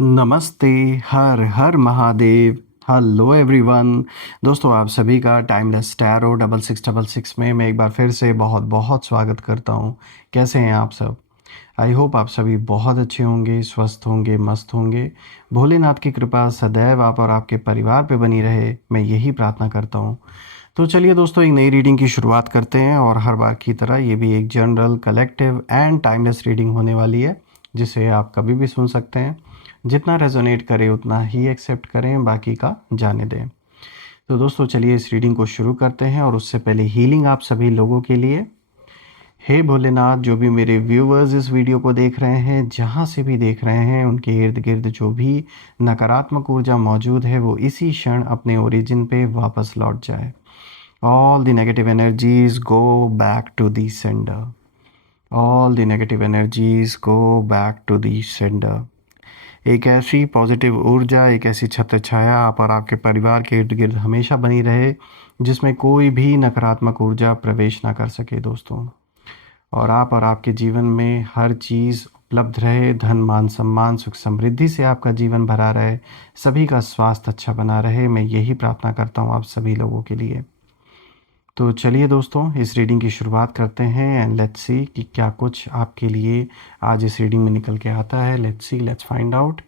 नमस्ते, हर हर महादेव। Hello everyone. दोस्तों आप सभी का टाइमलेस टैरो 6666 में मैं एक बार फिर से बहुत बहुत स्वागत करता हूँ। कैसे हैं आप सब? आई होप आप सभी बहुत अच्छे होंगे, स्वस्थ होंगे, मस्त होंगे। भोलेनाथ की कृपा सदैव आप और आपके परिवार पे बनी रहे, मैं यही प्रार्थना करता हूँ। तो चलिए दोस्तों, एक नई रीडिंग की शुरुआत करते हैं और हर बार की तरह ये भी एक general, collective and timeless reading होने वाली है, जिसे आप कभी भी सुन सकते हैं। जितना रेजोनेट करे उतना ही एक्सेप्ट करें, बाकी का जाने दें। तो दोस्तों चलिए इस रीडिंग को शुरू करते हैं और उससे पहले हीलिंग आप सभी लोगों के लिए। हे भोलेनाथ, जो भी मेरे व्यूअर्स इस वीडियो को देख रहे हैं, जहाँ से भी देख रहे हैं, उनके इर्द गिर्द जो भी नकारात्मक ऊर्जा मौजूद है वो इसी क्षण अपने ओरिजिन पे वापस लौट जाए। All the negative energies go back to the sender. All the negative energies go back to the sender. एक ऐसी पॉजिटिव ऊर्जा, एक ऐसी छत्र छाया आप और आपके परिवार के इर्द गिर्द हमेशा बनी रहे, जिसमें कोई भी नकारात्मक ऊर्जा प्रवेश ना कर सके दोस्तों। और आप और आपके जीवन में हर चीज़ उपलब्ध रहे, धन मान सम्मान सुख समृद्धि से आपका जीवन भरा रहे, सभी का स्वास्थ्य अच्छा बना रहे, मैं यही प्रार्थना करता हूँ आप सभी लोगों के लिए। तो चलिए दोस्तों इस रीडिंग की शुरुआत करते हैं एंड लेट्स सी कि क्या कुछ आपके लिए आज इस रीडिंग में निकल के आता है। Let's see, let's find out.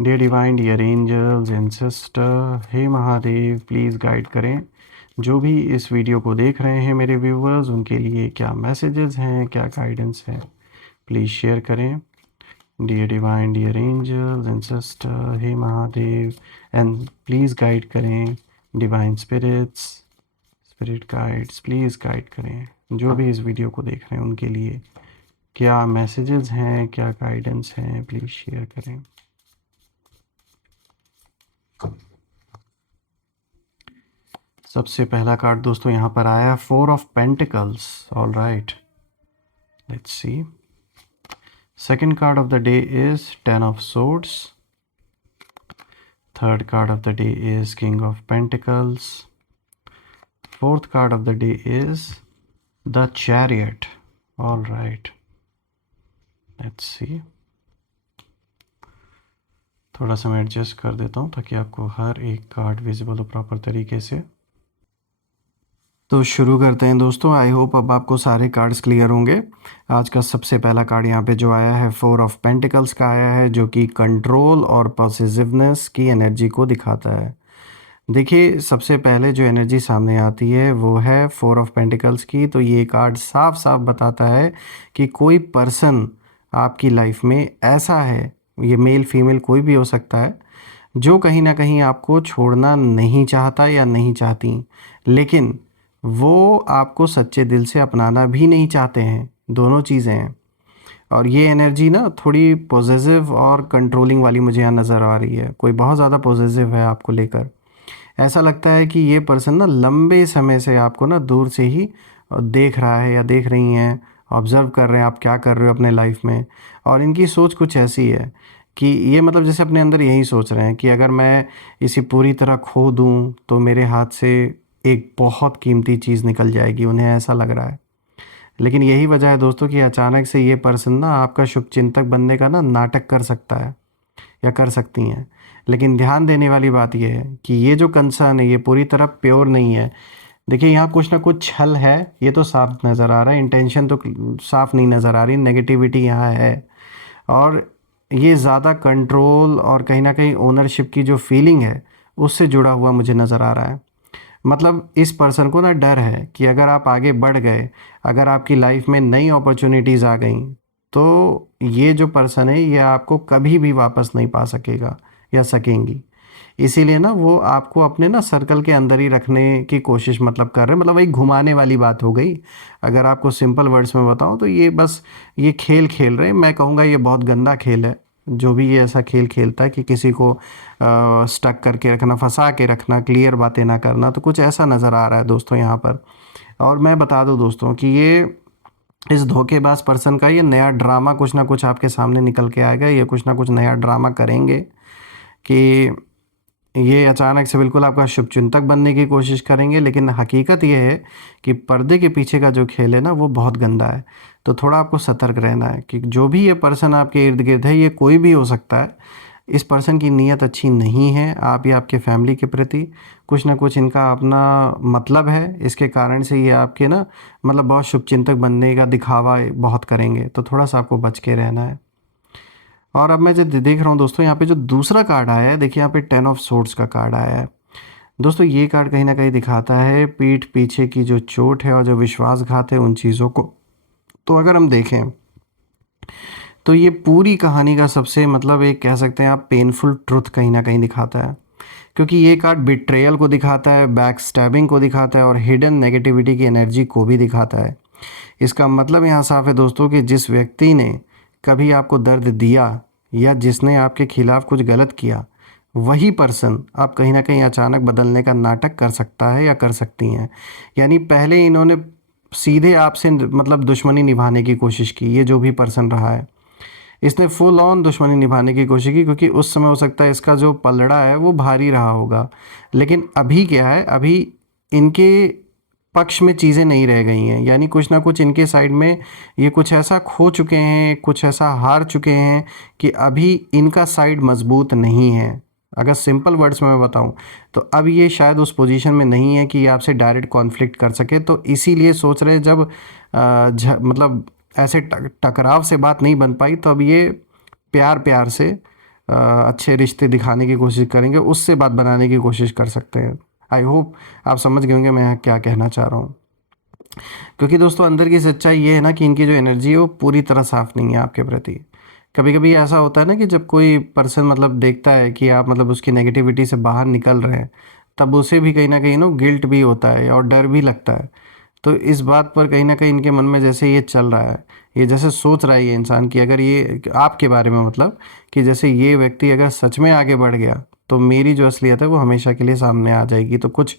Dear divine, dear angels, ancestor, हे महादेव, प्लीज़ गाइड करें जो भी इस वीडियो को देख रहे हैं मेरे व्यूवर्स, उनके लिए क्या मैसेजेस हैं, क्या गाइडेंस है, प्लीज़ शेयर करें। Dear divine, dear angels, ancestor, हे महादेव, एंड प्लीज़ गाइड करें। Divine spirits, spirit guides, please guide करें जो भी इस वीडियो को देख रहे हैं, उनके लिए क्या मैसेजेस हैं, क्या गाइडेंस हैं, प्लीज़ शेयर करें। सबसे पहला कार्ड दोस्तों यहाँ पर आया, 4 of pentacles. All right, let's see. Second card of the day is 10 of swords. Third card of the day is king of pentacles. Fourth card of the day is the Chariot. All right. Let's see. थोड़ा सा मैं adjust कर देता हूँ ताकि आपको हर एक card visible हो प्रॉपर तरीके से। तो शुरू करते हैं दोस्तों। आई होप अब आपको सारे कार्ड्स क्लियर होंगे। आज का सबसे पहला कार्ड यहाँ पे जो आया है 4 ऑफ पेंटिकल्स का आया है, जो कि कंट्रोल और पॉजिटिवनेस की एनर्जी को दिखाता है। देखिए, सबसे पहले जो एनर्जी सामने आती है वो है 4 ऑफ पेंटिकल्स की। तो ये कार्ड साफ साफ बताता है कि कोई पर्सन आपकी लाइफ में ऐसा है, ये मेल फीमेल कोई भी हो सकता है, जो कहीं ना कहीं आपको छोड़ना नहीं चाहता या नहीं चाहती, लेकिन वो आपको सच्चे दिल से अपनाना भी नहीं चाहते हैं। दोनों चीज़ें हैं। और ये एनर्जी ना थोड़ी पॉजिटिव और कंट्रोलिंग वाली मुझे यहाँ नज़र आ रही है। कोई बहुत ज़्यादा पॉजिटिव है आपको लेकर। ऐसा लगता है कि ये पर्सन ना लंबे समय से आपको ना दूर से ही देख रहा है या देख रही हैं, ऑब्ज़र्व कर रहे हैं आप क्या कर रहे हो अपने लाइफ में। और इनकी सोच कुछ ऐसी है कि ये मतलब जैसे अपने अंदर यही सोच रहे हैं कि अगर मैं इसे पूरी तरह खो दूँ तो मेरे हाथ से एक बहुत कीमती चीज़ निकल जाएगी, उन्हें ऐसा लग रहा है। लेकिन यही वजह है दोस्तों कि अचानक से ये पर्सन ना आपका शुभचिंतक बनने का ना नाटक कर सकता है या कर सकती हैं। लेकिन ध्यान देने वाली बात यह है कि ये जो कंसर्न है ये पूरी तरह प्योर नहीं है। देखिए, यहाँ कुछ ना कुछ छल है, ये तो साफ नज़र आ रहा है। इंटेंशन तो साफ नहीं नज़र आ रही, नेगेटिविटी यहाँ है। और ये ज़्यादा कंट्रोल और कहीं ना कहीं ओनरशिप की जो फीलिंग है उससे जुड़ा हुआ मुझे नज़र आ रहा है। मतलब इस पर्सन को ना डर है कि अगर आप आगे बढ़ गए, अगर आपकी लाइफ में नई अपॉर्चुनिटीज़ आ गई, तो ये जो पर्सन है ये आपको कभी भी वापस नहीं पा सकेगा या सकेंगी। इसीलिए ना वो आपको अपने ना सर्कल के अंदर ही रखने की कोशिश मतलब कर रहे हैं। मतलब वही घुमाने वाली बात हो गई। अगर आपको सिंपल वर्ड्स में बताऊं तो ये बस ये खेल खेल रहे हैं। मैं कहूँगा ये बहुत गंदा खेल है, जो भी ये ऐसा खेल खेलता है कि किसी को स्टक करके रखना, फंसा के रखना, क्लियर बातें ना करना, तो कुछ ऐसा नज़र आ रहा है दोस्तों यहाँ पर। और मैं बता दूं दोस्तों कि ये इस धोखेबाज पर्सन का ये नया ड्रामा कुछ ना कुछ आपके सामने निकल के आएगा। ये कुछ ना कुछ नया ड्रामा करेंगे कि ये अचानक से बिल्कुल आपका शुभचिंतक बनने की कोशिश करेंगे, लेकिन हकीकत ये है कि पर्दे के पीछे का जो खेल है ना वो बहुत गंदा है। तो थोड़ा आपको सतर्क रहना है कि जो भी ये पर्सन आपके इर्द गिर्द है, ये कोई भी हो सकता है। इस पर्सन की नीयत अच्छी नहीं है आप या आपके फैमिली के प्रति। कुछ ना कुछ इनका अपना मतलब है, इसके कारण से ये आपके ना मतलब बहुत शुभचिंतक बनने का दिखावा बहुत करेंगे। तो थोड़ा सा आपको बच के रहना है। और अब मैं जो देख रहा हूँ दोस्तों, यहाँ पे जो दूसरा कार्ड आया है, देखिए यहाँ पे 10 ऑफ सोर्ड्स का कार्ड आया है। दोस्तों ये कार्ड कहीं ना कहीं दिखाता है पीठ पीछे की जो चोट है और जो विश्वासघात है उन चीज़ों को। तो अगर हम देखें तो ये पूरी कहानी का सबसे मतलब एक कह सकते हैं आप पेनफुल ट्रुथ कहीं ना कहीं दिखाता है, क्योंकि ये कार्ड बिट्रेयल को दिखाता है, बैक स्टैबिंग को दिखाता है और हिडन नेगेटिविटी की एनर्जी को भी दिखाता है। इसका मतलब यहाँ साफ है दोस्तों कि जिस व्यक्ति ने कभी आपको दर्द दिया या जिसने आपके खिलाफ कुछ गलत किया, वही पर्सन आप कहीं ना कहीं अचानक बदलने का नाटक कर सकता है या कर सकती हैं। यानी पहले इन्होंने सीधे आपसे मतलब दुश्मनी निभाने की कोशिश की, ये जो भी पर्सन रहा है इसने फुल ऑन दुश्मनी निभाने की कोशिश की, क्योंकि उस समय हो सकता है इसका जो पलड़ा है वो भारी रहा होगा। लेकिन अभी क्या है, अभी इनके पक्ष में चीज़ें नहीं रह गई हैं, यानी कुछ ना कुछ इनके साइड में ये कुछ ऐसा खो चुके हैं, कुछ ऐसा हार चुके हैं कि अभी इनका साइड मजबूत नहीं है। अगर सिंपल वर्ड्स में मैं बताऊं तो अब ये शायद उस पोजीशन में नहीं है कि ये आपसे डायरेक्ट कॉन्फ्लिक्ट कर सके। तो इसीलिए सोच रहे हैं जब मतलब ऐसे टकराव से बात नहीं बन पाई, तो अब ये प्यार प्यार से अच्छे रिश्ते दिखाने की कोशिश करेंगे, उससे बात बनाने की कोशिश कर सकते हैं। आई होप आप समझ गए होंगे मैं क्या कहना चाह रहा हूँ। क्योंकि दोस्तों अंदर की सच्चाई ये है ना कि इनकी जो एनर्जी है वो पूरी तरह साफ नहीं है आपके प्रति। कभी कभी ऐसा होता है ना कि जब कोई पर्सन मतलब देखता है कि आप मतलब उसकी नेगेटिविटी से बाहर निकल रहे हैं, तब उसे भी कहीं ना कहीं नो गिल्ट भी होता है और डर भी लगता है। तो इस बात पर कहीं ना कहीं इनके मन में जैसे ये चल रहा है, ये जैसे सोच रहा है ये इंसान कि अगर ये आपके बारे में मतलब कि जैसे ये व्यक्ति अगर सच में आगे बढ़ गया तो मेरी जो असलियत है वो हमेशा के लिए सामने आ जाएगी। तो कुछ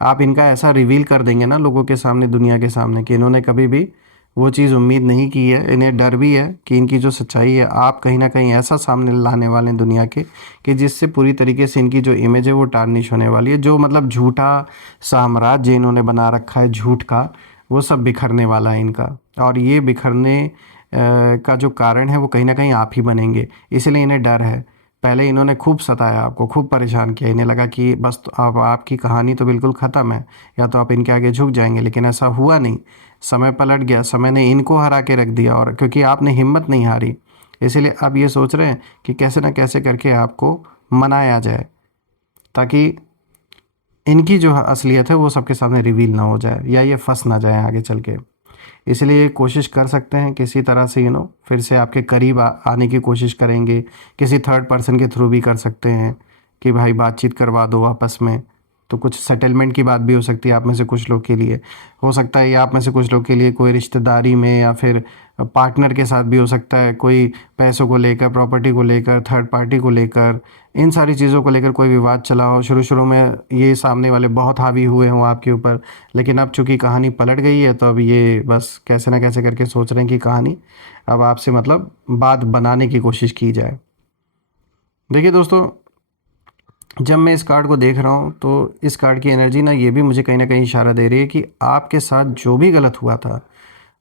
आप इनका ऐसा रिवील कर देंगे ना लोगों के सामने, दुनिया के सामने, कि इन्होंने कभी भी वो चीज़ उम्मीद नहीं की है। इन्हें डर भी है कि इनकी जो सच्चाई है आप कहीं ना कहीं ऐसा सामने लाने वाले हैं दुनिया के कि जिससे पूरी तरीके से इनकी जो इमेज है वो टार्निश होने वाली है। जो मतलब झूठा साम्राज्य इन्होंने बना रखा है झूठ का, वो सब बिखरने वाला है इनका। और ये बिखरने का जो कारण है वो कहीं ना कहीं आप ही बनेंगे, इसलिए इन्हें डर है। पहले इन्होंने खूब सताया आपको, खूब परेशान किया, इन्हें लगा कि बस तो अब आपकी कहानी तो बिल्कुल ख़त्म है, या तो आप इनके आगे झुक जाएंगे, लेकिन ऐसा हुआ नहीं। समय पलट गया, समय ने इनको हरा के रख दिया, और क्योंकि आपने हिम्मत नहीं हारी इसीलिए अब ये सोच रहे हैं कि कैसे ना कैसे करके आपको मनाया जाए, ताकि इनकी जो असलियत है वो सबके सामने रिवील ना हो जाए या ये फंस ना जाए आगे चल के। इसलिए कोशिश कर सकते हैं किसी तरह से फिर से आपके करीब आने की कोशिश करेंगे। किसी थर्ड पर्सन के थ्रू भी कर सकते हैं कि भाई बातचीत करवा दो आपस में। तो कुछ सेटलमेंट की बात भी हो सकती है आप में से कुछ लोग के लिए, हो सकता है या आप में से कुछ लोग के लिए कोई रिश्तेदारी में या फिर पार्टनर के साथ भी हो सकता है, कोई पैसों को लेकर, प्रॉपर्टी को लेकर, थर्ड पार्टी को लेकर, इन सारी चीज़ों को लेकर कोई विवाद चला हो। शुरू शुरू में ये सामने वाले बहुत हावी हुए हों आपके ऊपर, लेकिन अब चूंकि कहानी पलट गई है तो अब ये बस कैसे ना कैसे करके सोच रहे हैं कि कहानी अब आपसे मतलब बात बनाने की कोशिश की जाए। देखिए दोस्तों, जब मैं इस कार्ड को देख रहा हूँ तो इस कार्ड की एनर्जी ना ये भी मुझे कहीं ना कहीं इशारा दे रही है कि आपके साथ जो भी गलत हुआ था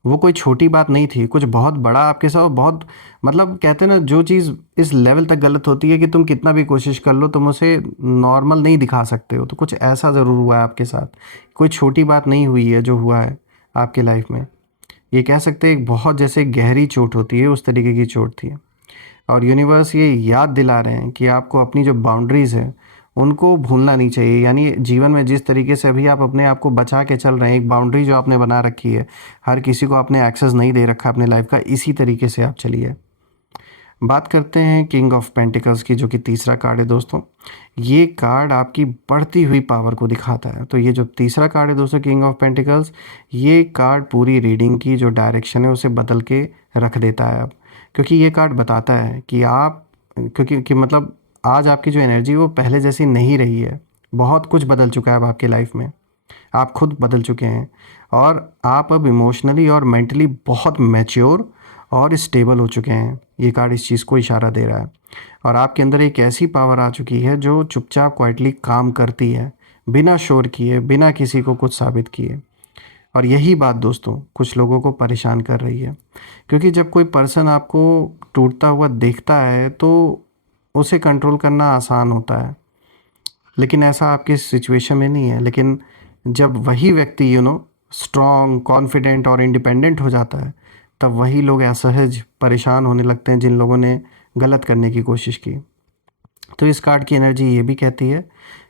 वो कोई छोटी बात नहीं थी, कुछ बहुत बड़ा आपके साथ बहुत मतलब कहते हैं ना, जो चीज़ इस लेवल तक गलत होती है कि तुम कितना भी कोशिश कर लो तुम उसे नॉर्मल नहीं दिखा सकते हो, तो कुछ ऐसा ज़रूर हुआ है आपके साथ। कोई छोटी बात नहीं हुई है जो हुआ है आपके लाइफ में, ये कह सकते हैं एक बहुत जैसे गहरी चोट होती है उस तरीके की चोट थी। और यूनिवर्स ये याद दिला रहे हैं कि आपको अपनी जो बाउंड्रीज़ है उनको भूलना नहीं चाहिए। यानी जीवन में जिस तरीके से अभी आप अपने आप को बचा के चल रहे हैं, एक बाउंड्री जो आपने बना रखी है, हर किसी को आपने एक्सेस नहीं दे रखा अपने लाइफ का, इसी तरीके से आप चलिए। बात करते हैं किंग ऑफ पेंटिकल्स की, जो कि तीसरा कार्ड है दोस्तों। ये कार्ड आपकी बढ़ती हुई पावर को दिखाता है। तो ये जो तीसरा कार्ड है दोस्तों, किंग ऑफ पेंटिकल्स, ये कार्ड पूरी रीडिंग की जो डायरेक्शन है उसे बदल के रख देता है अब। क्योंकि ये कार्ड बताता है कि आप क्योंकि कि मतलब आज आपकी जो एनर्जी वो पहले जैसी नहीं रही है, बहुत कुछ बदल चुका है अब आपके लाइफ में, आप खुद बदल चुके हैं और आप अब इमोशनली और मेंटली बहुत मैच्योर और स्टेबल हो चुके हैं। ये कार्ड इस चीज़ को इशारा दे रहा है। और आपके अंदर एक ऐसी पावर आ चुकी है जो चुपचाप क्वाइटली काम करती है, बिना शोर किए, बिना किसी को कुछ साबित किए। और यही बात दोस्तों कुछ लोगों को परेशान कर रही है, क्योंकि जब कोई पर्सन आपको टूटता हुआ देखता है तो उसे कंट्रोल करना आसान होता है, लेकिन ऐसा आपकी सिचुएशन में नहीं है। लेकिन जब वही व्यक्ति स्ट्रॉन्ग, कॉन्फिडेंट और इंडिपेंडेंट हो जाता है, तब वही लोग असहज परेशान होने लगते हैं जिन लोगों ने गलत करने की कोशिश की। तो इस कार्ड की एनर्जी ये भी कहती है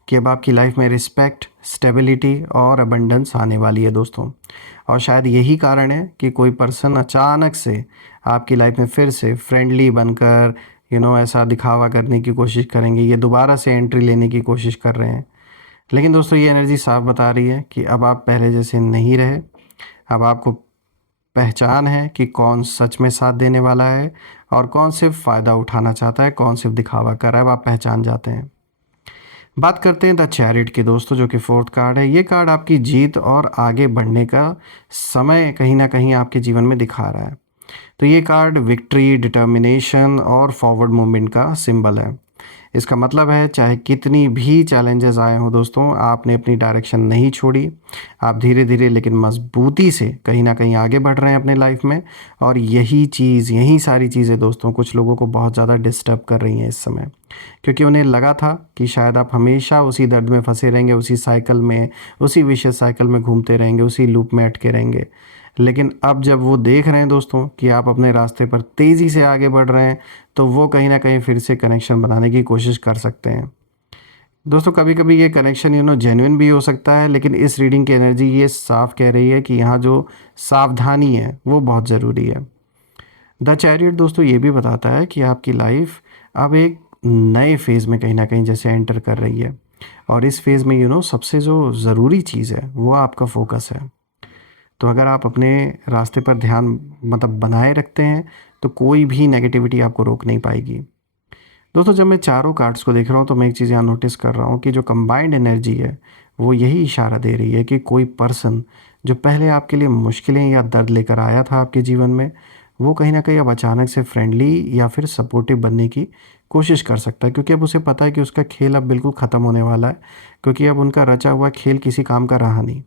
कि अब आपकी लाइफ में रिस्पेक्ट, स्टेबिलिटी और अबंडेंस आने वाली है दोस्तों। और शायद यही कारण है कि कोई पर्सन अचानक से आपकी लाइफ में फिर से फ्रेंडली बनकर ऐसा दिखावा करने की कोशिश करेंगे, ये दोबारा से एंट्री लेने की कोशिश कर रहे हैं। लेकिन दोस्तों ये एनर्जी साफ बता रही है कि अब आप पहले जैसे नहीं रहे। अब आपको पहचान है कि कौन सच में साथ देने वाला है और कौन सिर्फ फ़ायदा उठाना चाहता है, कौन सिर्फ दिखावा कर रहा है, अब आप पहचान जाते हैं। बात करते हैं द चैरिट की दोस्तों, जो कि फोर्थ कार्ड है। ये कार्ड आपकी जीत और आगे बढ़ने का समय कहीं ना कहीं आपके जीवन में दिखा रहा है। तो ये कार्ड विक्ट्री, डिटर्मिनेशन और फॉरवर्ड मूवमेंट का सिंबल है। इसका मतलब है चाहे कितनी भी चैलेंजेस आए हों दोस्तों, आपने अपनी डायरेक्शन नहीं छोड़ी। आप धीरे धीरे लेकिन मजबूती से कहीं ना कहीं आगे बढ़ रहे हैं अपने लाइफ में। और यही सारी चीज़ें दोस्तों कुछ लोगों को बहुत ज़्यादा डिस्टर्ब कर रही हैं इस समय, क्योंकि उन्हें लगा था कि शायद आप हमेशा उसी दर्द में फंसे रहेंगे, उसी साइकिल में, उसी विशियस साइकिल में घूमते रहेंगे, उसी लूप में अटके रहेंगे। लेकिन अब जब वो देख रहे हैं दोस्तों कि आप अपने रास्ते पर तेज़ी से आगे बढ़ रहे हैं, तो वो कहीं ना कहीं फिर से कनेक्शन बनाने की कोशिश कर सकते हैं। दोस्तों कभी कभी ये कनेक्शन जेन्युइन भी हो सकता है, लेकिन इस रीडिंग की एनर्जी ये साफ कह रही है कि यहाँ जो सावधानी है वो बहुत ज़रूरी है। द चैरियट दोस्तों ये भी बताता है कि आपकी लाइफ अब एक नए फेज़ में कहीं ना कहीं जैसे एंटर कर रही है। और इस फेज़ में सबसे जो ज़रूरी चीज़ है वो आपका फोकस है। तो अगर आप अपने रास्ते पर ध्यान बनाए रखते हैं, तो कोई भी नेगेटिविटी आपको रोक नहीं पाएगी। दोस्तों जब मैं चारों कार्ड्स को देख रहा हूँ तो मैं एक चीज़ यहाँ नोटिस कर रहा हूँ कि जो कंबाइंड एनर्जी है वो यही इशारा दे रही है कि कोई पर्सन जो पहले आपके लिए मुश्किलें या दर्द लेकर आया था आपके जीवन में, वो कहीं ना कहीं अब अचानक से फ्रेंडली या फिर सपोर्टिव बनने की कोशिश कर सकता है, क्योंकि अब उसे पता है कि उसका खेल अब बिल्कुल ख़त्म होने वाला है, क्योंकि अब उनका रचा हुआ खेल किसी काम का रहा नहीं।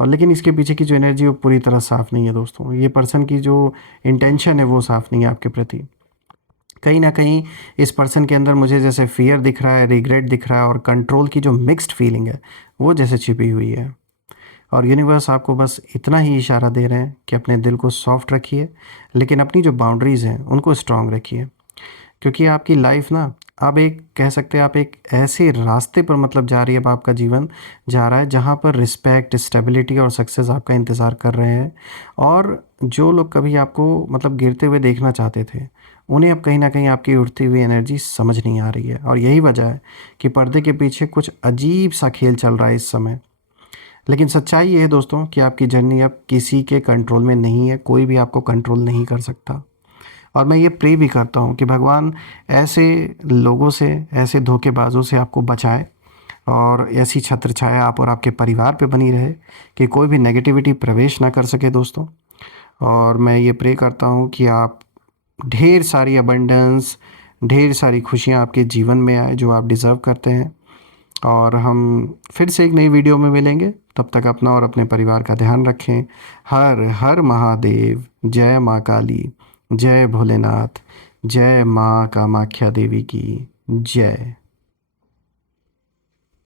और लेकिन इसके पीछे की जो एनर्जी वो पूरी तरह साफ़ नहीं है दोस्तों। ये पर्सन की जो इंटेंशन है वो साफ़ नहीं है आपके प्रति। कहीं ना कहीं इस पर्सन के अंदर मुझे जैसे फियर दिख रहा है, रिग्रेट दिख रहा है और कंट्रोल की जो मिक्स्ड फीलिंग है वो जैसे छिपी हुई है। और यूनिवर्स आपको बस इतना ही इशारा दे रहे हैं कि अपने दिल को सॉफ्ट रखिए, लेकिन अपनी जो बाउंड्रीज़ हैं उनको स्ट्रांग रखिए। क्योंकि आपकी लाइफ ना अब एक कह सकते हैं आप एक ऐसे रास्ते पर जा रही है, अब आपका जीवन जा रहा है जहाँ पर रिस्पेक्ट, स्टेबिलिटी और सक्सेस आपका इंतज़ार कर रहे हैं। और जो लोग कभी आपको गिरते हुए देखना चाहते थे, उन्हें अब कहीं ना कहीं आपकी उठती हुई एनर्जी समझ नहीं आ रही है। और यही वजह है कि पर्दे के पीछे कुछ अजीब सा खेल चल रहा है इस समय। लेकिन सच्चाई ये है दोस्तों कि आपकी जर्नी अब किसी के कंट्रोल में नहीं है, कोई भी आपको कंट्रोल नहीं कर सकता। और मैं ये प्रे भी करता हूँ कि भगवान ऐसे लोगों से, ऐसे धोखेबाजों से आपको बचाए और ऐसी छत्र छाया आप और आपके परिवार पे बनी रहे कि कोई भी नेगेटिविटी प्रवेश ना कर सके दोस्तों। और मैं ये प्रे करता हूँ कि आप ढेर सारी अबंडेंस, ढेर सारी खुशियाँ आपके जीवन में आए जो आप डिज़र्व करते हैं। और हम फिर से एक नई वीडियो में मिलेंगे, तब तक अपना और अपने परिवार का ध्यान रखें। हर हर महादेव। जय माँ काली, जय भोलेनाथ, जय माँ कामाख्या देवी की जय।